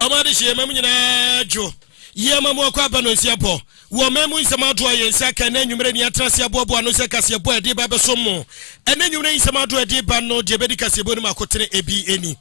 Amade she memu nyina jo. Ye mamu kwa ba no siapo. Wo memu nsema do ayensa ka na nwumre ni atrase abobo no se Kasiebo ade ba beso mo. Ena nwumre nsema do ade ba no de bedi Kasiebo ni makotene ebi eni.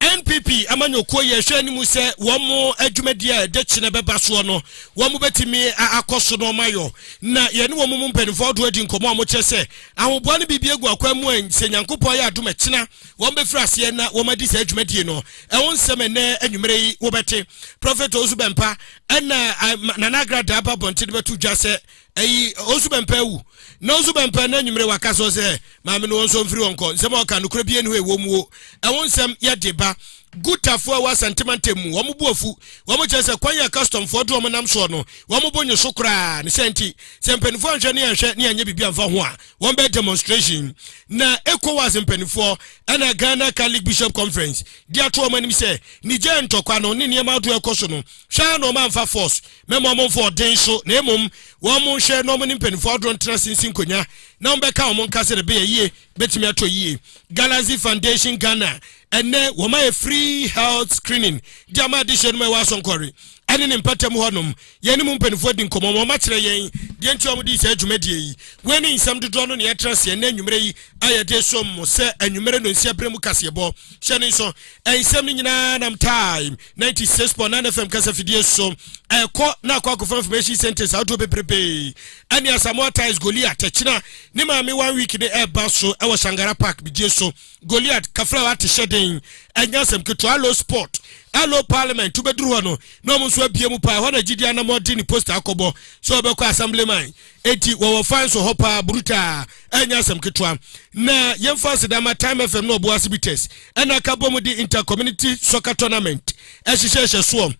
NPP amanyo ko ye hwe ni mu se wo mo adwumadi a de kine beba so no wo mo betimi akoso no mayo na ye ne wo mo mpanifo do adi nkomo mo chese ahobo ne bibie gu akwa mu anse nyankopon ya adom akina wo be frase na wo madi se adwumadi no e won seme na anwumre yi wo bete prophet Osubempa na nanagrada aba bonte de betu dwa se ayi Osubempa wu na Osubempa na anwumre wakaso se maame no won so mfiri wonko nsem o ka no kura bie ne ho ewo mu e won sem ye deba gutafo wa sentimentemu wo mubuofu wo mo chese kwanya custom for do mo nam so no wo mo bonyo so kra ne senti sempenifo anhwe ne anhwe ne anya bibia mfa ho a won be demonstration na ECOWAS sempenifo ana Ghana Catholic Bishop Conference dia to manim se nije ntokwa no ne niam do ekoso no hwa no ma mfa force memo mo for den so na emom wo mo hwe no mo ne mpenifo do ntena sinsin konya na won be ka mo nka se de be yie betimi ato yie Galaxy Foundation Ghana and then woma free health screening diama addition me wa sonkori ene ne mpatam honum ye ne mumpanifo di nkomo mo ma kire yen de nti omo di se adwumadie yi weni nsam dodo no ne yetrase na anwumere yi ayede som mo se anwumere no nsia bremu Kasiebo hye so ensam ni nyina nam time 96.9 FM kasa fidie so eko na akwa information centers auto bebrebe ani Asamoah ties Goliath achina ni ma me 1 week ne eba so e wo Shangara Park bidie so Goliath kafra wa te shedin anyasem keto allo sport allo parliament to bedru no no mo so abie mu pa ho na gidi anamodi ni poster akobo so obekọ assemblyman eti wo fans so hopa bruta anyasem keto na yemfa sedama time FM no obo asibites ena kabom di intercommunity soccer tournament ehihye so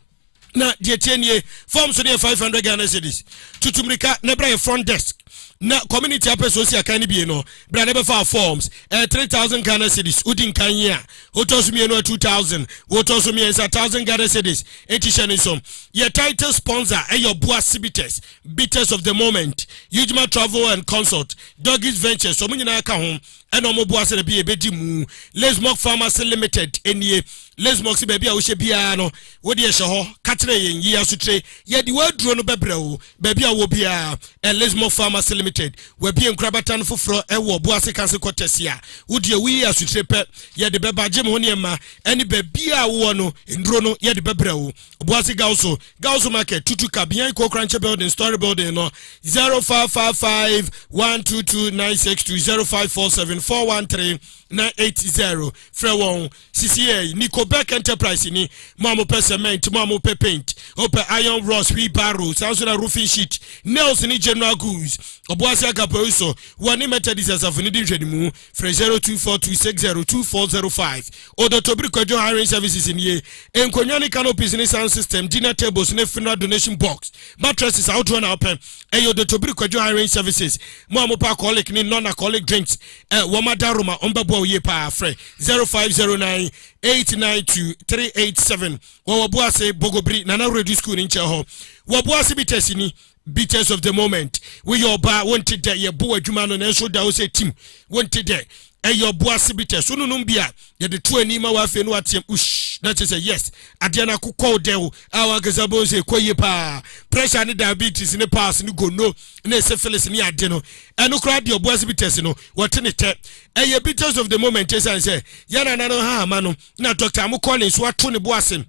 na die tienie form so 500 Ghana cedis tutumrika na bra front desk na community apeso si Akan bi no bra na be for forms 3000 Ghana cedis udin kan ya hotos mi no 2000 hotos mi 1000 Ghana cedis etisha so your title sponsor your boss bitters of the moment Ujima Travel and Consult Doggies Ventures so munyina ka ho eno mo boss na bi ebedi mu Lesmok Pharmacy Limited enie Lesmok si ba bia wo hye bia no wo de hye ho katere yen yi asutre ye di waduro no bebrɛwo ba bia wo bia Lesmok Pharmacy Limited we bi enkrabatan foforo ewo boase kanse kotesia wo de wi asutre pe ye de beba gem ho ne ma eni ba bia wo no nduro no ye de bebrɛwo boase gauso market tutu kabian ko kranche building story building no 0555 122 0547 413 980 Frewon CCA Nicobek Enterprise ni mamo pe cement mamo pe paint open iron rods wheelbarrow sounds na roofing sheet nails ni general goods oboase agaposo wani methodist asafuni di hwedimu fre 0242602405 odotobri kwajo hiring services ni enkonya ni canopies ni sound system dinner tables ni funeral donation box mattresses outdoor na open odotobri kwajo hiring services mamo pa alcoholic ni non alcoholic drinks womadaroma ombabo ye pa fre 0509 892-387 wabuase bogobri nana redu school in cheho wabuase bitesini bitters of the moment we your ba wanted that ye bo adwuma no na so da o say team wanted that your boss bitters so no bia ye de to ani ma wa fe no atem ush that is a yes ade na kokko de awa gazabo say koye pa pressure ni diabetes ni pass ni go no na syphilis ni ade no eno kra de your boss bitters no what ne te your bitters of the moment say yana na no ha ma no na Dr. Amu Collins wa to ne boase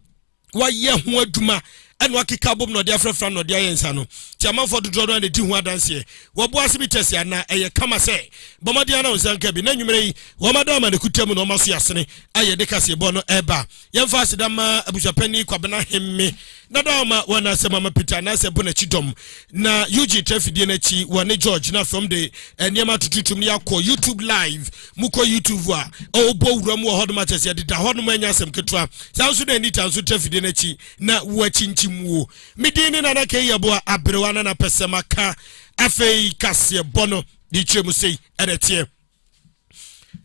wa ye ho adwuma and wakika bom no dia frefra no dia yensa no tiamanfo dodo no de ti hu adanse wo boase bi tese ana eye kama se bomadia na onsanka bi na nwumere yi wo madama ne kutam no maso yasene aye de Kasiebo no eba yemfa asidama abushapani kwabena hemme na dama wana sema mapita na se bona chidom na UG trafidie na chi wane George na from the niam atututum ya ko YouTube live muko YouTube a obo wuram wo hodoma chese de da hodoma anya asem ketwa sanso na ni tanso trafidie na chi na wachinchimuo midini na nake yabo abrewana na pesema ka afei Kasiebo no di chemu sei edetie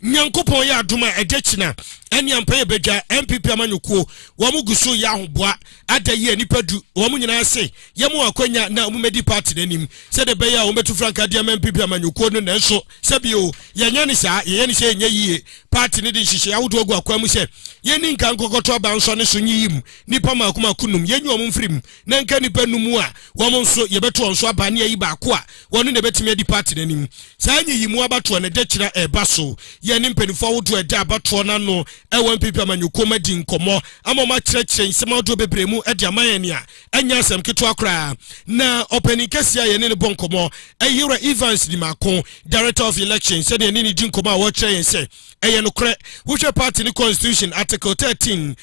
Nyankopon ya adoma edechina eni ampa beja MPP amanyuko wo mu guso ya hoboa adaye nipadu wo mu nyina se ye mu akwanya na mu medi party nanim se de beya wo metu franka de MPP amanyuko no na so se bio ye nya ni sa ye ni se nya yie party ne de nhihye awodo agu akwamu se ye ni nka nkokoto aba nso ne so nyiyim nipa makoma kunum ye nyu wo mfrim na nka nipa numu a wo mo nso ye beto nso aba ne yi ba ko a wo no ne betimi adi party nanim sa nyiyimu abato ne de kira eba so ye ni mpanifo awodo eda abato na no ewo MPP amanyuko madi nkomo amoma kyerɛkyerɛ nsɛm awodo bebremu edi amaye a anya asɛm keto akra na opening kesi a ye ne bo nkomo Ayura Evans di Mako Director of Elections said ye ne di nkomo a wo kyerɛ yen se eye no kre which party ni constitution article 13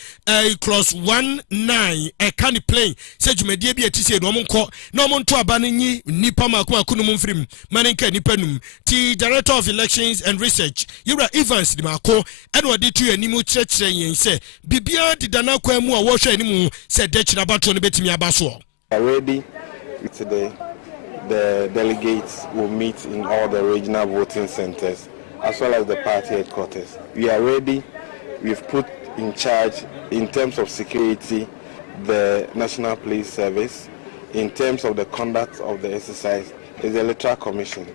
clause 19 can play say dwumadie bi atise no monko na monto aba no nyi nipa makoma no mfrim maninka nipa num ti Director of Elections and Research Ayura Evans di Mako and odi tu animu kyerɛkyerɛ yen se bibia didana kwa mu a wo hwɛ animu se de kyina bato no betimi aba so already today the delegates will meet in all the regional voting centers as well as the party headquarters. We are ready. We've put in charge in terms of security the National Police Service. In terms of the conduct of the exercise is the Electoral Commission.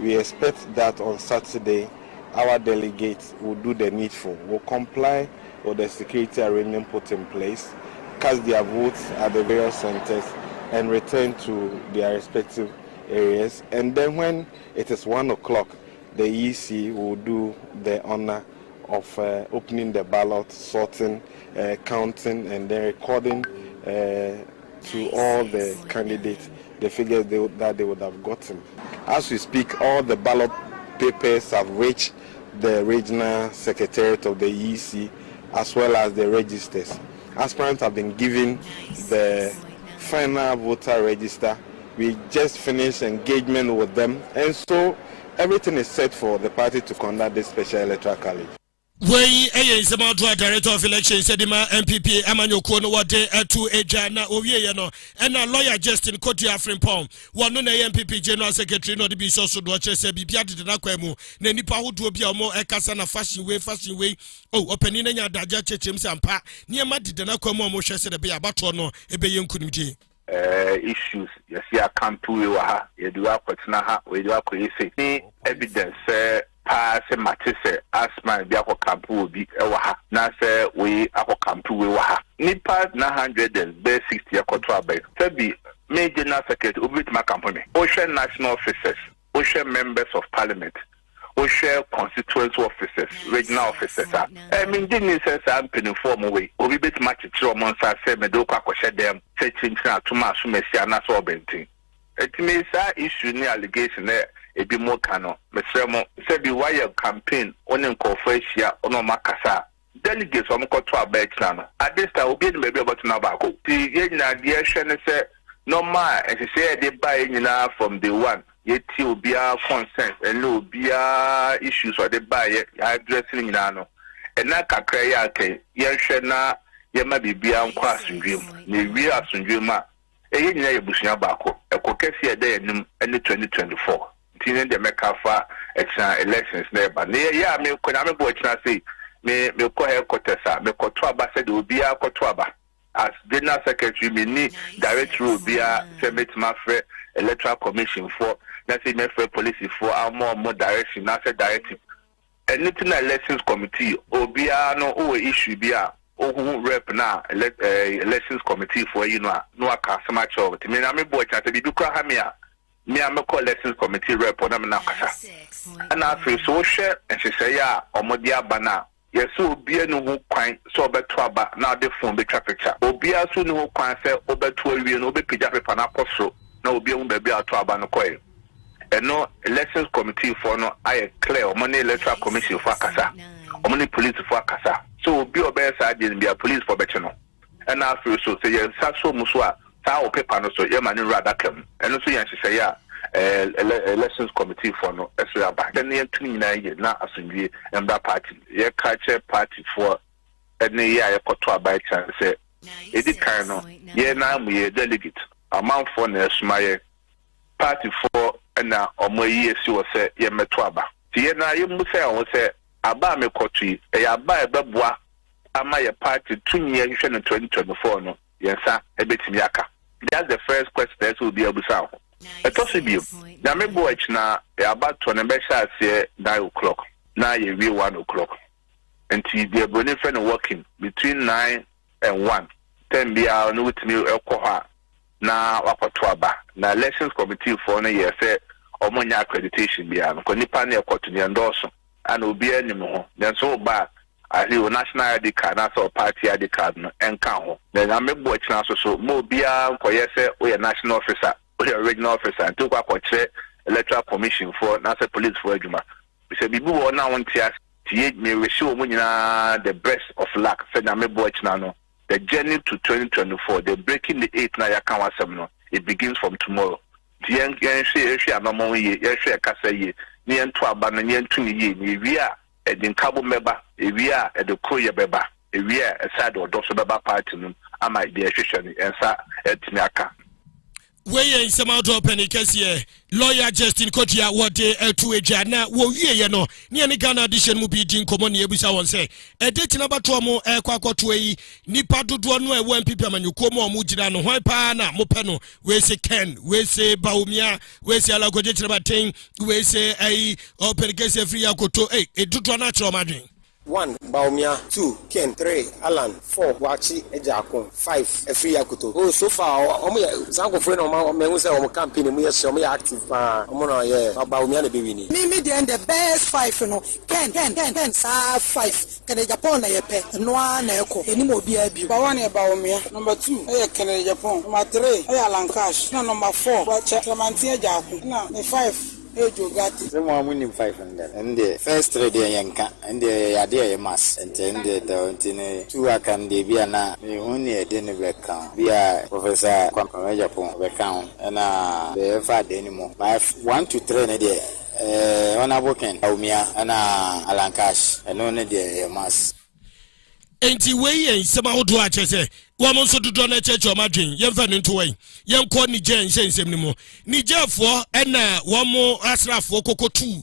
We expect that on Saturday our delegates will do the needful, will comply with the security arrangement put in place, cast their votes at the various centers and return to their respective areas. And then when it is 1 o'clock, the EC will do the honor of opening the ballot, sorting, counting, and then recording to all the candidates the figures that they would have gotten. As we speak, all the ballot papers have reached the regional secretariat of the EC as well as the registers. Aspirants have been given the final voter register. We just finished engagement with them, and so everything is set for the party to conduct this special electoral college. Wey Zema Director of Elections said ma MPP amanyoko no wode etu eja na owie no na lawyer Justin Kotu Afrimpon wono na MPP General Secretary no de bi so do chese bibia de na kwamu na nipa hodo bia mo ekasa na fashion way openi na nya daja chechem sampa niema de na kwamu mo hwese de bia bato no ebe yenkunimdie issues yes ya kampu we ha ye do akotena ha we do akoyese ni evidence pass matise asma bi akokampu obi e wa ha na se we akokampu we wa ha ni pass 960 akoto abai sabi me general secretary obi ma campaign o share national officers o share members of parliament o share constituency officers regional officers me didn't say am penny form way obi bet match tro mo nsa se me do kwa kwhye dem se chinchina atuma so mesia na so obentin etime sa issue ni allegation ebi mo kano mesremo se bi wire campaign onen nkofo ahia ono makasa delegates om koto abekna no adista obi ni bebe about na ba ko ti ye nyina de hwe ne se normal say dey buy nyina from the one yeti obia consent and obia issues or dey buy addressing nyina no ena kakra ya kai ye hwe na ye ma bibia nkwa asundwem na wi asundwem a eyi nyina ye busua ba ko ekokesi ede enim ene 2024 tin de mekafa echa elections never ne ya me ko na me bo echa say me ko headquarters a me ko to aba said obia ko to aba as general secretary me ni director obia submit my electoral commission for na say me police for more direction na say directive anything elections committee obia no o issue bia who rep na elections committee for you know no aka sama chow me na me bo echa say bi kra ha me a me am call elections committee rep na me na kasa na afre so hwe nhyehyɛ ya omodi aba na yeso obia no ho kwan so obeto aba na de phone be picture obia so no ho kwan se obeto awie no obepija paper na akɔsoro na obia hu ba bia ato aba no kɔe eno elections committee for no I clear money electoral commission for akasa omoni police for akasa so obi obesa ade bia police for beche no na afre so se ye sa so muso a sa o paper no so ye mani rada kam eno so yan hyehyɛ ya elections committee for no esra ba then ye tuni na ye na asundwie emba party ye culture party for ene ye ayekoto abai chan say edi kan no ye na mu ye delegate amount for na esuma ye party for na omo ye si wo say ye meto aba ti ye na ye mu say o say aba me kotui e aba e beboa ama ye party tumi ye hwe no 2024 no yensa ebetimi aka. That's the first question that will be able to answer. Etosibio na me bo achina e aba to ne be sha ase 9 o'clock na ye we 1 o'clock until the boni friend working between 9 and 1 10 bia no witimi ekọ ha na wakoto aba na elections committee for na ye say omonya accreditation bia no ko nipa na ekoto ne endorse and obi anim ho then so ba ali o national ID card na so party ID card no enka ho then na me bo achina so mo bia nkoye say o ye national officer o ye regional officer to kwa kire electoral commission for na say police for adwuma we say bibi wo na won tia tie me we show mo nyina the best of luck say na me bo achina no the journey to 2024 the breaking the 8 na yakan wasem no it begins from tomorrow tie hwe anomo ye hwe kasa ye ni ento aba na ni ento ni ye ni wi a edin kabo meba ewi a edekoye beba ewi a esade odoso beba party no ama de hwehwe ni ensa etimi aka we in some out open Kasiebo lawyer Justin Kotia what to eja na wo wie ye no ne ne Ghana edition mu bi din komo ne ebusa won say e date na bato mo kwakoto yi nipa dodo no e wan pipa manyuko mo mu gira no hwan pa na mo pe no we say Ken we say Baumia we say Alagoje Chirabaten we say ai open Kasiebo free akoto e dodo na chiro madwen 1 Baumia, 2 Ken, 3 Alan, 4 Wachi Ejakon, 5 Efri Yakuto. Oh, so far, Sanko friend of my men say on campaign, we are active. Baumia the Bini. Me the best 5, you know. Ken, 5. Can a Japan a pet, no one echo, any more be a view. Bawania Baumia, number 2, Can a Japan, number 3, Alan Cash, number 4, Wacha Clementia Jakon, no, 5. Someone winning 500 and the first 3 day yanka and the idea mass and then the 2 Akan de Biana only a dinner back via Professor Kwame Japon account and the 5 anymore. My 1 to 3 a day. On a weekend, Baumia and Alan Cash and only the mass. Enti we yen sema hodo a chese wo mo so dodo na cheche o madwen yen fa ne nto we yen ko Niger nsensem ni mo Nigerfo na wo mo asrafo kokotu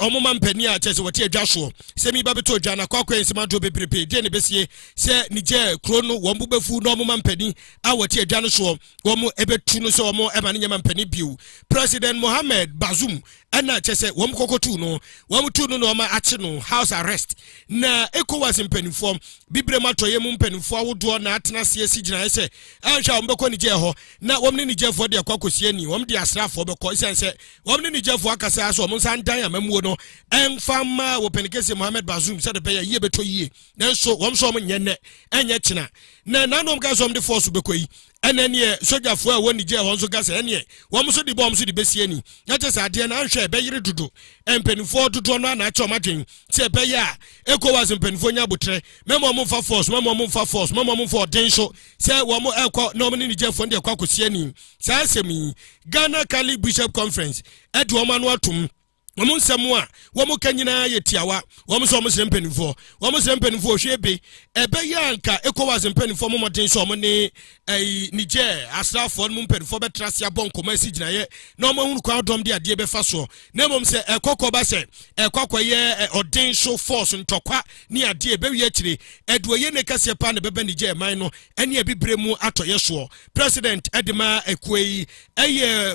omo mampani a chese wote adwaso semi ba beto dwa na kwakwa ensema do bebrebe de ne besie se Niger krono wo mo befu no omo mampani a wote adwa no so wo mo ebetu no so wo mo ema ne nyamampani biu President Mohamed Bazoum ana chese wo mo kokotu no wo mo tu no no ma ache no house arrest na ECOWAS mpanifo bibre matoye mu mpanifo awodo na atena sie sigina ese anhwa wo mbekọ Niger ho na wo ne Nigerfo de akwakosie ni wo de asrafo bekọ sense wo ne Nigerfo akasa so wo nsan dan amamuo no enfama wo penikese Mohamed Bazoum se de be ye beto yie nanso wo so wo nyenne enye kina na nanom ga so de force bekọ yi enene sojafo a wo Niger ho so ga se ene wo so de bom so de besie ni na je sa de na anhwa be yire dudu empanifo dodo no na acha omadwen se be ya ECOWAS empanifo nya botre memo mo fa force memo mo fa force memo mo for denso se wo mo ekọ no mo ni Nigerfo de kwakosie ni sa asemi Ghana Catholic Bishop Conference edu o manu atum womu nsemu a womu kanyina yetiawa womu so omusere mpanifo hwebe ebe yanka ECOWAS mpanifo momoden so omo ne Niger asrafo no mpanifo betrase abonko ma siginaye na omo hunu kwa dom de ade befa so na mom se ekokoba se ekwakoye oden so force ntokwa ni ade be wi akire eduoye ne kase pa ne bebe Niger man no ene ebibremu atoye so President Edema Ekwei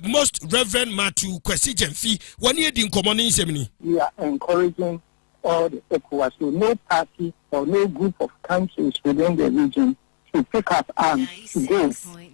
most Reverend Matthew Kwesi Jemfi woni edi we are encouraging all the ECOWAS, so no party or no group of countries within the region to pick up arms to go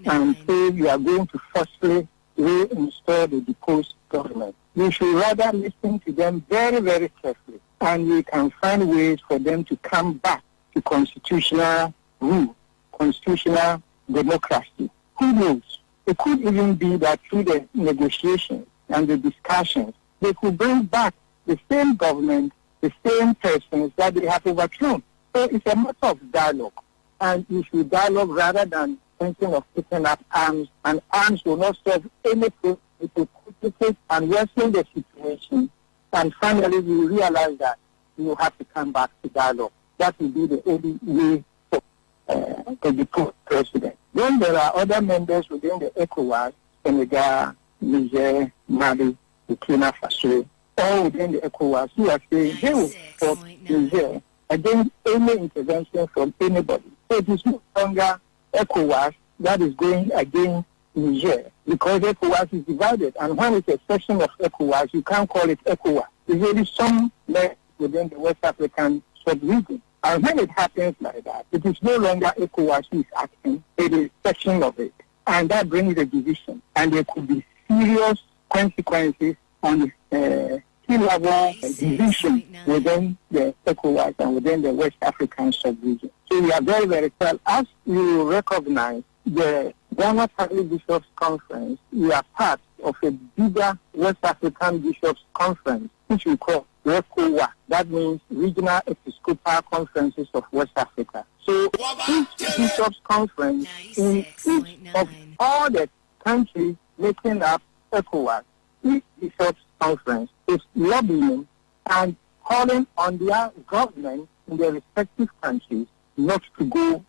and say we are going to forcefully reinstall the deposed government. We should rather listen to them very, very carefully, and we can find ways for them to come back to constitutional rule, constitutional democracy. Who knows? It could even be that through the negotiations and the discussions, they could bring back the same government, the same persons that they have overthrown. So it's a matter of dialogue. And we should dialogue rather than thinking of picking up arms. And arms will not solve anything. It will complicate and worsen the situation. And finally, we will realize that we will have to come back to dialogue. That will be the only way for the president. Then there are other members within the ECOWAS, Senegal, Niger, Mali, Burkina Faso, all within the ECOWAS who are saying they will support Niger against any intervention from anybody. So it is no longer ECOWAS that is going against Niger, because ECOWAS is divided, and when it's a section of ECOWAS, you can't call it ECOWAS. It's really some left within the West African sub-region. And when it happens like that, it is no longer ECOWAS who is acting, it is a section of it. And that brings a division. And there could be serious consequences on the key-level division within the ECOWAS and within the West African sub-region. So we are very, very clear. As you recognize, the Ghana Catholic Bishops' Conference, we are part of a bigger West African Bishops' Conference, which we call RECOWA. That means Regional Episcopal Conferences of West Africa. So each Bishops' Conference in each of all the countries making up ECOWAS, each Bishops' Conference is lobbying and calling on their government in their respective countries not to go.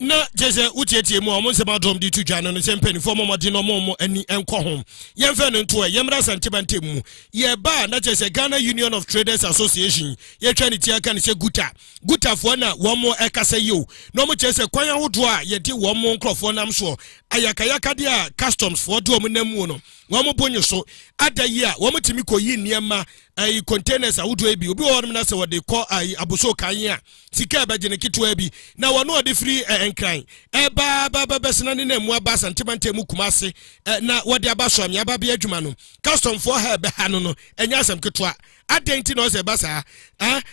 Na jese utieti mu omo nsema dom di tuja no sempeni fo momo di no momo ani enko ho yemfe no nto yemra santibante mu ye ba na jese Ghana Union of Traders Association ye twa ni tia kan se guta fo na wo mo ekasa yo no mo jese kwan ahodo a ye di wo mo nkrofo nam so ayakayaka dia customs fo do mo namu no wo mo bonyo so adayi a wo mo timi koyi niema ai containers awudo ebi obi wo na se wo de ko ai abuso kan a sika ba gene kitwa bi na wo no de free enkran ba sena ne na mu aba santiment mu kumase na wo de aba so am ya ba be adwuma no custom for her be ha no enya asem kitwa adenti no se basa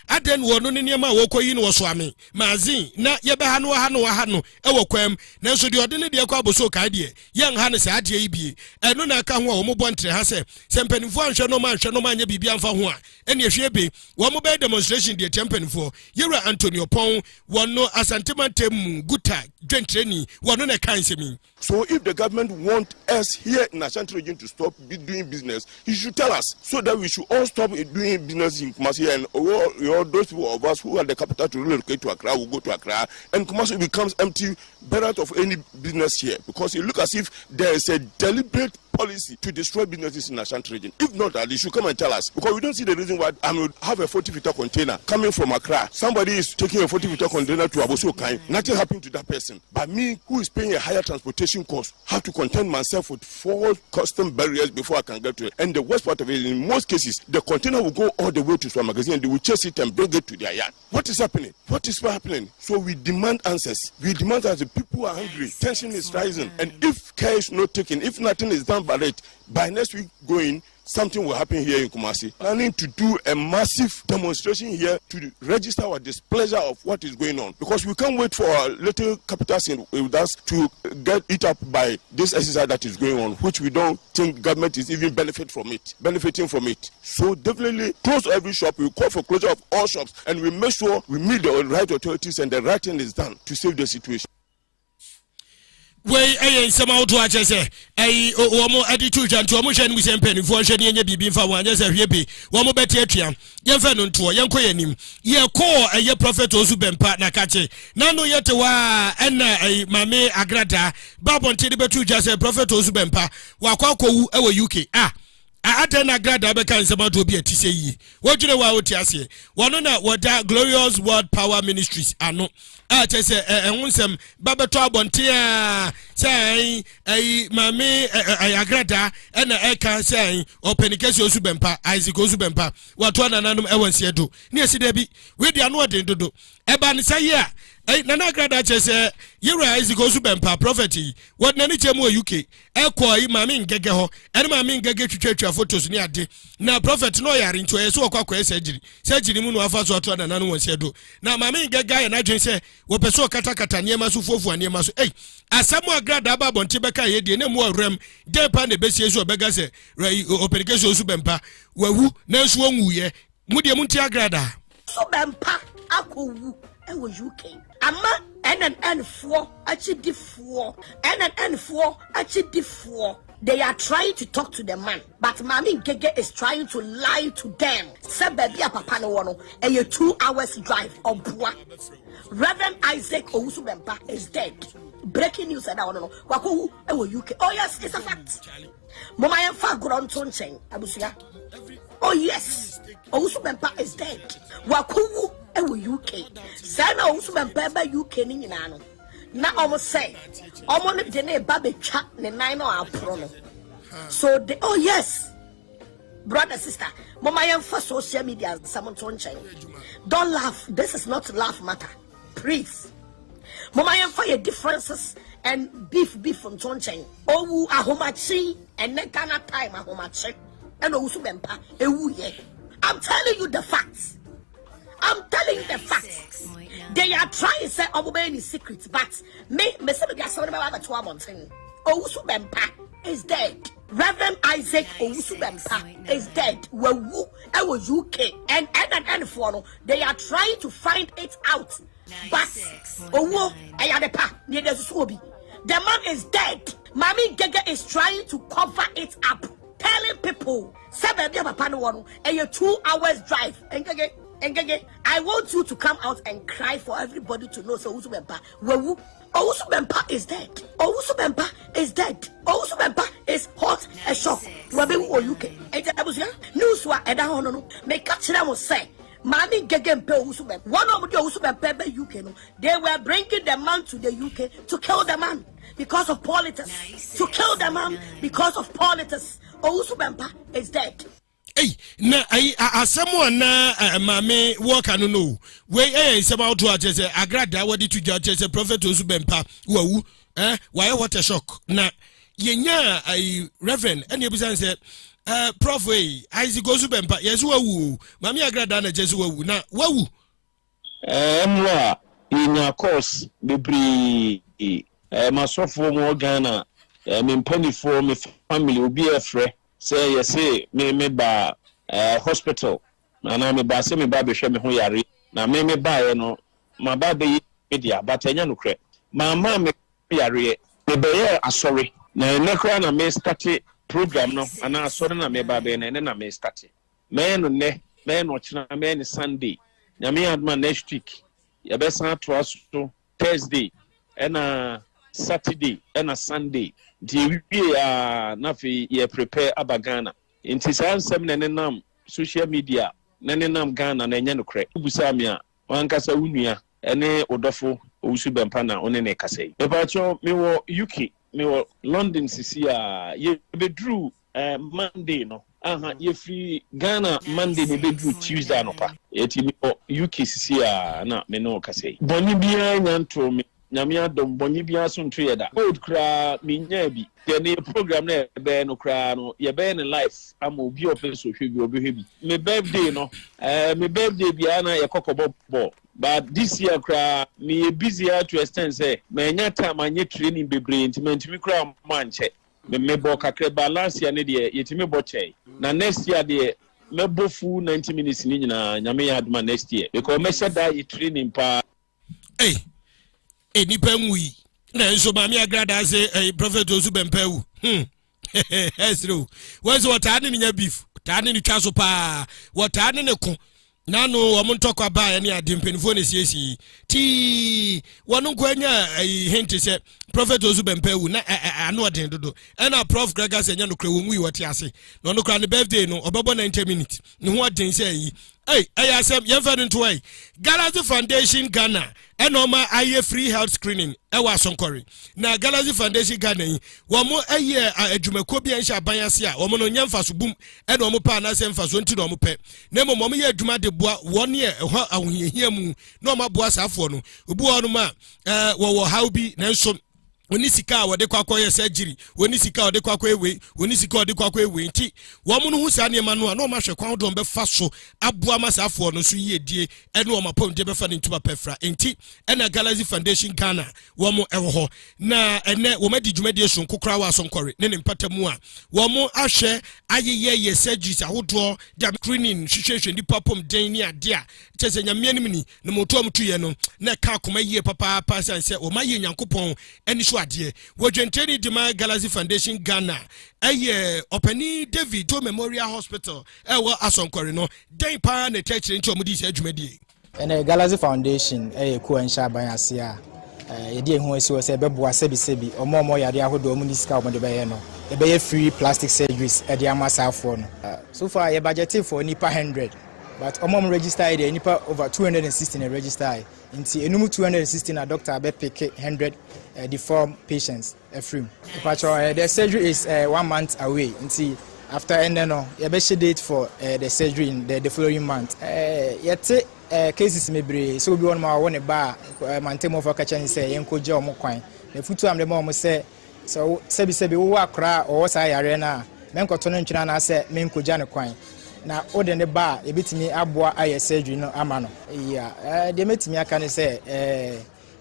aden wo no ne niema wo koyi no wo so ame mazin na ye be ha no e wo kwam na so de ode ne de kwa abuso kan de yen ha ne se ade ibie eno na aka ho a wo mo bontre ha se sempanifo anhwe no ma anya bibia amfa ho a ene ehwe be wo mo be demonstration de tempanifo yewra Antonio Pon wono asantemantem guta dwentreni wono na kan semi. So if the government want us here in Ashanti region to stop doing business, he should tell us so that we should all stop doing business in Kumasi, and all those people of us who are the capital to relocate to Accra will go to Accra, and Kumasi becomes empty, bereft of any business here, because it looks as if there is a deliberate policy to destroy businesses in Ashanti region. If not, they should come and tell us, because we don't see the reason why I would have a 40-meter container coming from Accra. Somebody is taking a 40-meter container to Aboso Kai. Nothing happened to that person. But me, who is paying a higher transportation cost, have to contend myself with 4 custom barriers before I can get to it. And the worst part of it, in most cases, the container will go all the way to some magazine and they will chase it and bring it to their yard. What is happening? What is happening? So we demand answers. We demand that the people are hungry. Tension is rising. And if care is not taken, if nothing is done by it, by next week going, something will happen here in Kumasi. Planning to do a massive demonstration here to register our displeasure of what is going on. Because we can't wait for our little capitals with us to get it up by this exercise that is going on, which we don't think government is even benefiting from it. So definitely close every shop. We call for closure of all shops, and we make sure we meet the right authorities and the right thing is done to save the situation. We some out to say omo attitude and to omo we say penny for shany bibi fa wan just hwebe wo mo betiatua ye fa no nto ye nkoyanim ye call ye prophet Ozubempa na kache na no yete wa na mame agrada babon tede betu just prophet Ozubempa wa kwakowu e wo UK Aten agrada be kan sema do bi atise yi wodwene wa oti ase wono na woda Glorious World Power Ministries ano chese ehunsem babeto abonte say mame agrada na eka say openikesi Ozubempa Isaac Ozubempa wato nananum ewanse do ne asida bi we dia no odin dodo eba ne say ya nana agrada chese yewra Isaac Ozubempa prophet what nani chemu UK ekwo mame ngege ho ene mame ngege twetwa photos ni ade na prophet no yare nto yeso okwa surgery mu no afa so ato nana no wanse do na mame ngege ya na dwen se wo peso kata niema so fofu niema so asamu agrada aba bonte beka ye de na mu awrem de pa na besie so obega se operikesi Ozubempa wawu na so nwuye mu de mu nti agrada Ozubempa akowu ewo UK ama NNN4 achidi4 NNN4 achidi4. They are trying to talk to the man, but Mami Gege is trying to lie to them. Say baby papa no wono a 2 hours drive of Bua. Reverend Isaac Ozubempa is dead. Breaking news and I don't know. Wako ewo UK. Oh yes, it's a fact. Mama yam fa gronton chen abusia. Oh yes, Owusu Bempa is dead. Wakuwu ewu UK. Sana Owusu Bempa ba UK ni nyina no. Na omo say, omo ne de ne ba betwa ne nan no apro no. So they, oh yes, brother, sister, mama yam for social media someone to don't laugh. This is not laugh matter, please. Mama yam for your differences and beef from Tonchain. Oh, ahomachi and nekana time ahomachi and Owusu Bempa. I'm telling you the facts. I'm telling you the facts. They are trying to say any secrets, but me say me somebody about 12 months. Owusu Bempa is dead. Reverend Isaac Owusu Bempa is dead. Wawu was UK and for they are trying to find it out. But Owo Ayadepa near the Swobi. The man is dead. Mami Gege is trying to cover it up, telling people, a 2 hours drive. And I want you to come out and cry for everybody to know. So Owusu Bempa, Owusu Bempa is dead. Owusu Bempa is dead. Owusu Bempa is hot as shock. Wabe wo UK. News wa eda hono no. Me catch them will say. Mami Gege mpe Owusu Bempa. One of the Owusu Bempa be UK no. They were bringing the man to the UK to kill the man because of politics. To kill the man because of politics. Owusu Bempa is dead. Hey, na asemo na mame work anu no. We is about to just agrada what to judge as a prophet Owusu Bempa. Wawu why what a shock. Na yenya reverend and you say prof way Isaac Owusu Bempa yes wawu. Mame agrada na just wawu. Na wawu. Mwa in your course bebre masofo mo Ghana me mpanifo me family obi afre say you say me ba hospital na me ba say me ba behwe me ho yare na me ba no ma ba be media but enya no kre mama me yare me be ye asori na ne kra na me start program no ana asori na me ba be na me start me no china me ne Sunday na me adma next week ya be san to aso Thursday and Saturday and Sunday the na fi ye prepare abagana inti sansem ne nam social media ne nam Ghana na enya no kre busa me a wankasa wunua ene odofo Owusu Bempa na one ne kasai me pa cho me wo UK me wo London sisi a ye bedru Monday no ye free Ghana Monday me bedru Tuesday no pa eti me UK sisi a na me no kasai boni bia nyanto me nyamia dom boni bia so nto yeda old kra minya bi de ne program na be no kra no ye be ne life am obi open so hwe bi obi hwe bi me birthday no me birthday bia na ye kokobo but this year kra me busy to extend say me nya time anya training bebre intimate mi kra manche me bo kakre balance ya ne de yetimi bo chei na next year de me bo full 90 minutes ni nyina nyame ya aduma next year because me shada ye training pa nipa mui na nso mami agrada say prophet Owusu Bempa wu esro wenso wotane ni nya beef tane ni twa so pa wotane ne ko nanu omo ntokwa ba ya ne adimpenfo ne siesi ti wonu kwanya hint say prophet Owusu Bempa wu na anu odin dodo na prof Grega say nya no kra wonwu wote ase no no kra ne birthday no obebo 90 minutes ne ho odin say asem yemfa nto way Galaxy Foundation Ghana enoma aye free health screening ewa sonkori na Galaxy Foundation Ghana yi womo aye adwumako bia nsha banase a womo no nyemfa so bum enomo pa na semfa so nti no mo pe na mo ye adwuma de boa woni e ho ahoyehia mu na o maboa safo no obu ono ma wo hawbi na nso oni sika wode kwakoye surgery oni sika wode kwakoye oni sika wode kwakoye nti wo mu no hu sa ne ma no a no ma hwe kwan do be fa so aboa masafo no so yedie ene o mapom de be fa ne ntuma pefra nti ena Galaxy Foundation Ghana wo mu ewo ho na ene wo madi dwumadi so kokora wa sonkore ne mpatamu a wo mu ahwe ayeye surgeries ahodo da screening hwehwehwe ndi papom den ni ade a chese nyame anim ni ne moto am tuye no na ka koma yie papa pa sanse o maye nyankopon eni so ade wodwenteni di ma Galaxy Foundation Ghana openi David to Memorial Hospital ewo asonkore no den pa na techire nti omudi se adwumadi ene Galaxy Foundation ko ansha ban ase a yɛde ho asi wɔ sɛ ɛbɛboa sɛbi ɔmo yade ahodo ɔmo ni sika ɔmo de bɛyɛ no ɛbɛyɛ free plastic surgeries ɛde ama saafoɔ no so far yɛ budgeted for nipa 100 but ɔmo register yɛ nipa over 260 na register nti enum 260 na doctor abɛpick 100 deformed patients afrim the surgery is 1 month away nti after no yɛbɛhyɛ date for the surgery in the following month yɛte cases mebre so obi won ma wɔ ne ba mantemo for kacha ni sɛ yɛnkɔgye ɔmo kwan na futu am de ma ɔmo sɛ so sɛbi wo akra ɔwɔ saa yare na menkɔto no ntwena na sɛ menkɔgya ne kwan na ode ne ba ebitimi aboa ayɛ surgery no ama no de metimi aka ne sɛ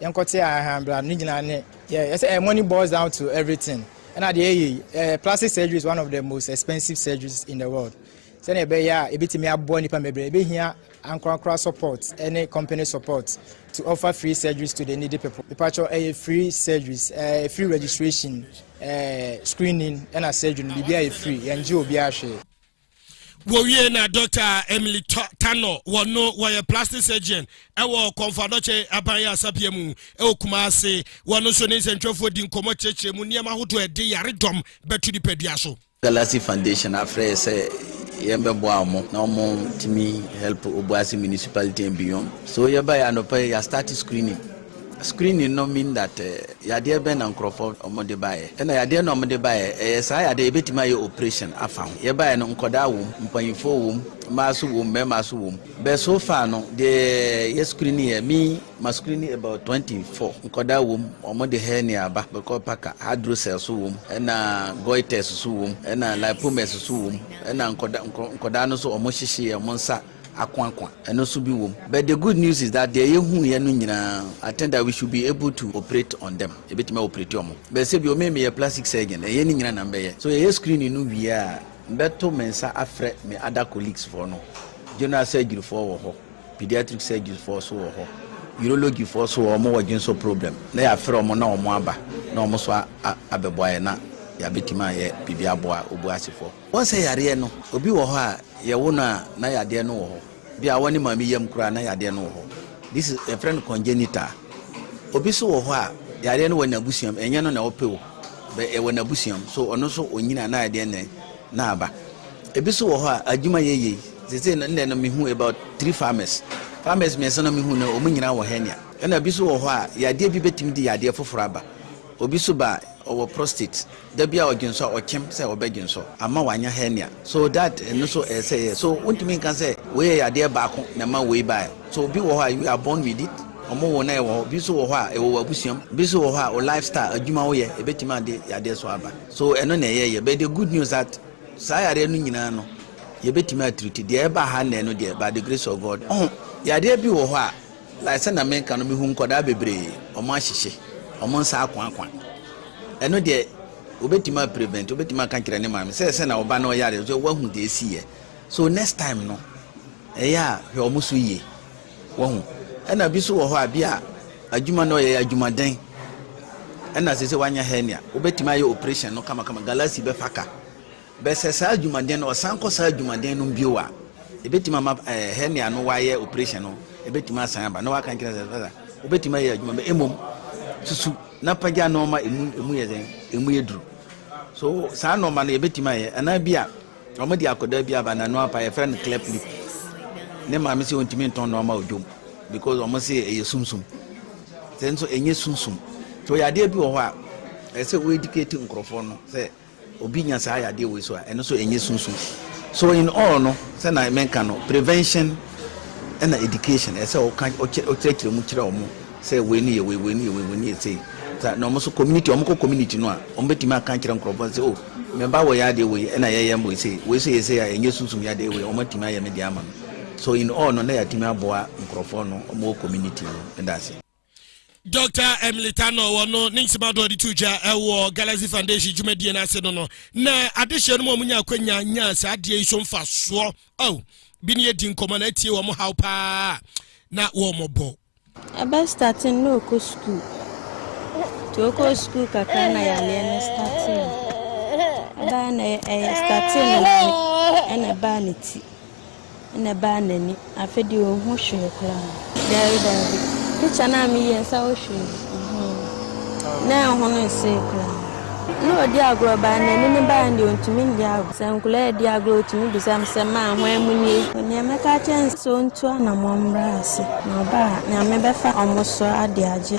yɛnkɔte ahambra ne nyina ne money boils down to everything and at the plastic surgery is one of the most expensive surgeries in the world. Send a beya, a bit me a bonny pamebe here and cross support, any company support to offer free surgeries to the needy people. Departure a free surgeries, free registration, screening, and a surgery will be free and you will be actually. Wowie na Dr. Emily Tano wono wɔ plastic surgeon ɛwɔ Konfadoche abanya asapiemu ɛwɔ Kumase wono so ne nsɛntwɛfo di nkɔmɔ kyerɛkyerɛ mu nneɛma ahodo ɛde yaredɔm bɛtu di padua so. Galaxy Foundation afrɛ sɛ yɛmbɛboa mo na ɔmo timi help Obuasi municipality and beyond. So yɛba yɛ anɔpɛ yɛ start screening no mean that yade ben and Crawford omode bae and yade no omode bae sa yade betima ye operation afa ho ye bae no nkoda wo mpanyifo wo maso wo memaso wo be so far no the ye screening ye me ma screening about 24 nkoda wo omode hernia aba because paka hydrocele so wo na goitres so wo na lipomas so wo na nkoda no so omo hyehye ye mo nsa akwankwa eno so bi wom but the good news is that they yehu ye no nyina attend that we should be able to operate on them e betima operate omo but say bi o me plastic surgeon e ye ni nyina na mbeye so ye screening no wi a beto mensa afre me other colleagues for no general surgery for wo ho pediatric surgery for so wo ho urology for so omo wo jinso problem na ya afre omo na omo aba na omo so abeboa na ya betima ye bibia aboa Obuasi for won say yare no obi wo ho a ye wo na yade no wo ho bia woni mami yam kura na yade no wo ho this is a friend congenital obi so wo ho a yare no wona busiam enye no na opewo be e wona busiam so ono so onyina na yade ne na aba ebi so wo ho a adwuma yeye sese no nne no mehu about 3 farmers me so no mehu na omunyina wo henia na bi so wo ho a yade bi betim di yade foforo aba obi so ba or prostate there be our ginso or chim say or beginso ama wanya hernia so that no so say so untimi can say we are there back na ma we buy so be wo you are born with it omo wo na wo bi so wo ha e wo abusiam bi so wo ha o lifestyle adwuma wo ye e betima de ya de so aba so eno na ye but the good news that sa yare no nyina no ye betima treat de e ba ha na no de by the grace of God ya de bi wo ha like say na men kan no bi hu nkoda bebre omo ahyehye omo nsa akwan eno de obetima prevent obetima kan kire ne ma se na oba na oyare so wahu de esi ye so next time no eya hwe omuso yie wahu ena bi so wo ho abia adwuma na oyɛ adwuma den ena se wanya hernia obetima ye operation no kama Galaxy be faka be se sa adwuma den no sanko sa adwuma den no bio a ebetima ma hernia no waye operation no ebetima san ba na wa kan kire se obetima ye adwuma be emom susu na pagya normal emu yedru so sa normal na yebetima ye ana bia omodi akoda bia ba na no apa ye friend clep lip ne ma me se ontimi ton normal odwom because omo se eye sumsum senso enye sumsum so yade bi wo ho a ese we educate nkrofo no se obi nya sa yade we so a eno so enye sumsum so in all no se na menka no prevention and education ese o kan o kyerɛkyerɛ mu kyerɛ omo se we ni say no mo so community community no a ombetima kan kire nkrofo say oh member we ya de we na ye mo say we say ya enye susum ya de we omatima ya media ama so in all no na ya timi aboa nkrofo no mo community no and that's it. Dr. Emily Tano wono ninksima do di tuja ewo Galaxy Foundation jumedie na se no na adehye no mo munya kwanya nya sa ade yi so mfa so oh bi ne di nkomo na tie wo mo how pa na wo mo bo aba starting no ko school to ko school kaka na ya le starting aba na starting na ena ba ni ti ena ba na ni afedi o ho hwe kra there teacher na mi yensa o hwe na ho no se kra no di agro ba na ni ba ndi ontumi ndi agro sankula di agro otumi bisam se ma ho amuni ne meka chance so ntu na momra ase na ba na me befa omoso ade age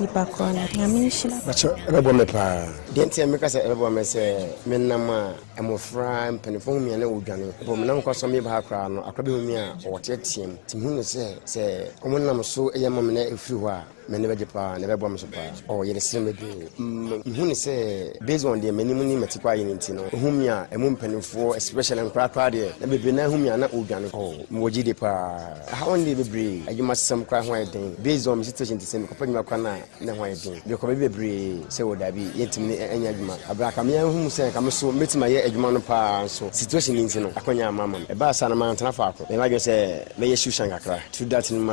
nipa kona na me nshira bacho ebo me pa denti me ka se ebo me se me nam a emofra mpanifo mi na odwane bo me nam kwaso me ba akra no akra be mi a wote atiem tim hu no se omo nam so eyama me na efiri ho a me ne beje pa ne bebo me so pa o ye se me be hu ni se based on the many muni metikwa yin nti no hu mi a emu mpanifo especially nkra de na bebe na hu mi a na odwane o mo ji de pa ha on de bebre ajuma sam kra ho eden based on situation ti se me kopa nyuma kwa na ho eden be ko bebre se wo dabi yetim ni enya adwuma abraka me hu se ka me so metima ye adwuma no pa so situation nti no akonya mama e ba sa na man tana fa ko me ma se me ye shushan kakra to that ma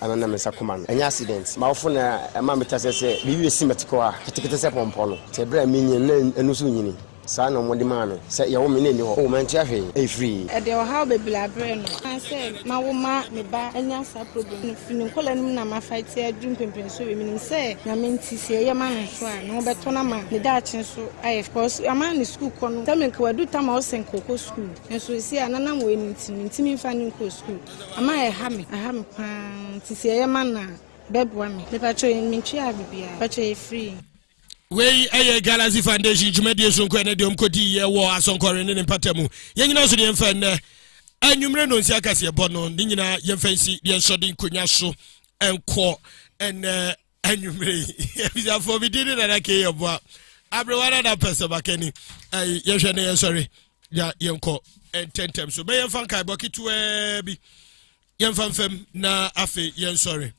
anana me sakoma no enya accident ma ofo na ma meta se bibi simetiko a kitikete se pompo no te bra me nyen na enu so nyini sa no mo de ma no se ye wo me ni ho o man tia hwe e free e de o how be bla bre no an se ma wo ma me ba enya sa problem no fini kola nim na ma fight e adwum pempen so we minim se na me nti se ye ma no so a no be to na ma me da achen so I of course ama ni school ko no tell me ko adu tama o sen ko school enso si anana mo eni ntimi mfa ni ko school ama e ha me pa nti se ye ma na bebwa me le pa cho mi ntwi abibia pa cho e free we aye Galaxy Foundation jumedi sonko ene de omkodi ye wo asonkore ne patamu ye nyina so de mfa ne anwumre no nsi Kasiebo no de nyina ye mfansi de nsode nkonya so enko ene anwumre ya for bi did na ke ye bo abrewana na pesa bakani ye hwe ne ye sorry ya ye nko ententem so be ye mfa kai bokitu bi ye mfa mfam na afi ye sorry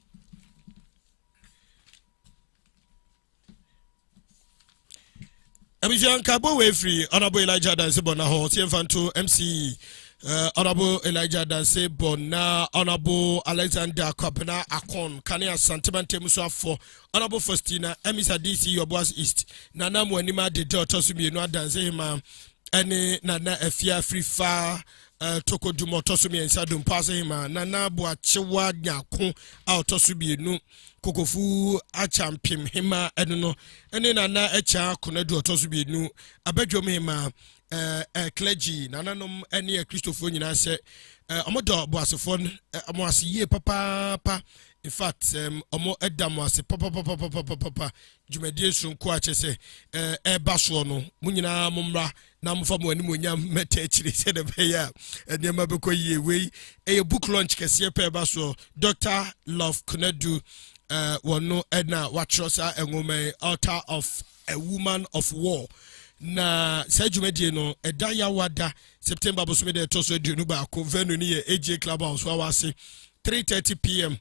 Amijan Kabo we free Honorable Elijah Danse Bona ho Tienfanto MC Honorable Elijah Danse Bona Honorable Alexander Kwabena Akan Kania Santimante Musafo Honorable Faustina Emisa DC Yoboas East Nana Mwanima de Tosumi no Danse hima ene Nana Efia Free Far Toko Dumo Tosumi and Sadum Pass hima Nana Boachewa Nyako out Tosubi no Kokofu a champion hima eno ene nana echa konedu otosubi nu abadwom hima clergy nananom ene Christopher nyina se omodo boasefo amo asiye papa in fact omo edam ase papa jumedie sunko achese baso no munyina momra na mfa mo anim onyam meta achire se de beya enema bekoyie we book launch kese pe baso Dr. Love Konedu wano edna watrosa engome altar of a woman of war na sajumedie no edaya wada September bosomede toso dunu ba ko venu ni AJ Clubhouse wa wase 3:30 p.m.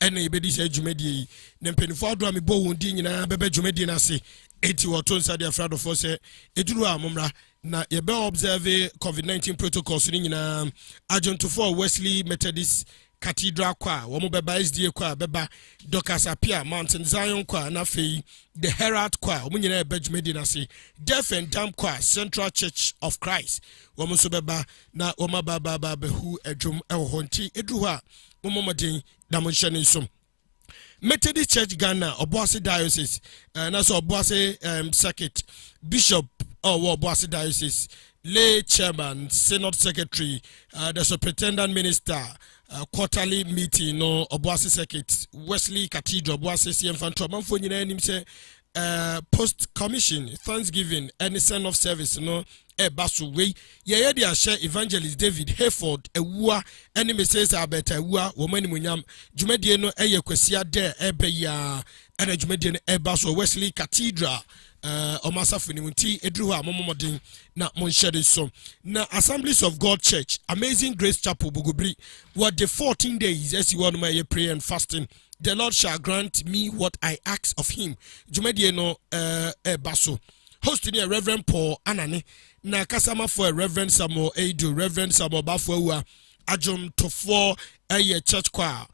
ene ibedi sajumedie ne mpenifo ado ami bo wondi nyina bebe jumedie na se eti woto nsa de afrado fo se eduru amomra na yebe observe COVID-19 protocols ni nyina ajonto for Wesley Methodist Cathedral kwa womo beba SDA kwa beba Doctors Apia Mountain Zion kwa na fei the Herald kwa womo nyina ebejumedi na se Deaf and Dumb kwa Central Church of Christ womo so beba na woma baba behu edwum ehonti edu ha womo modin na mo hye ne nsom Methodist Church Ghana Obuasi Diocese na so Obuasi Circuit Bishop Obuasi Diocese lay chairman Synod Secretary the Superintendent Minister quarterly meeting no Obuasi Circuit Wesley Cathedral Obuasi CM manfo nyina nim se post commission Thanksgiving and sign of service no baso we ye dia share Evangelist David Hayford ewua ene message abeta ewua wo mani munyam dwumadie no kwasi ade ya ene dwumadie no baso Wesley Cathedral omasafo ni munti edru ha momodin na monshede so na Assemblies of God Church Amazing Grace Chapel Bugubri what the 14 days as you want my prayer and fasting the Lord shall grant me what I ask of him dwumadie no baso host ni Reverend Paul Anani na kasama for Reverend Samuel Edu Reverend Samuel Bafuwa ajum to for church choir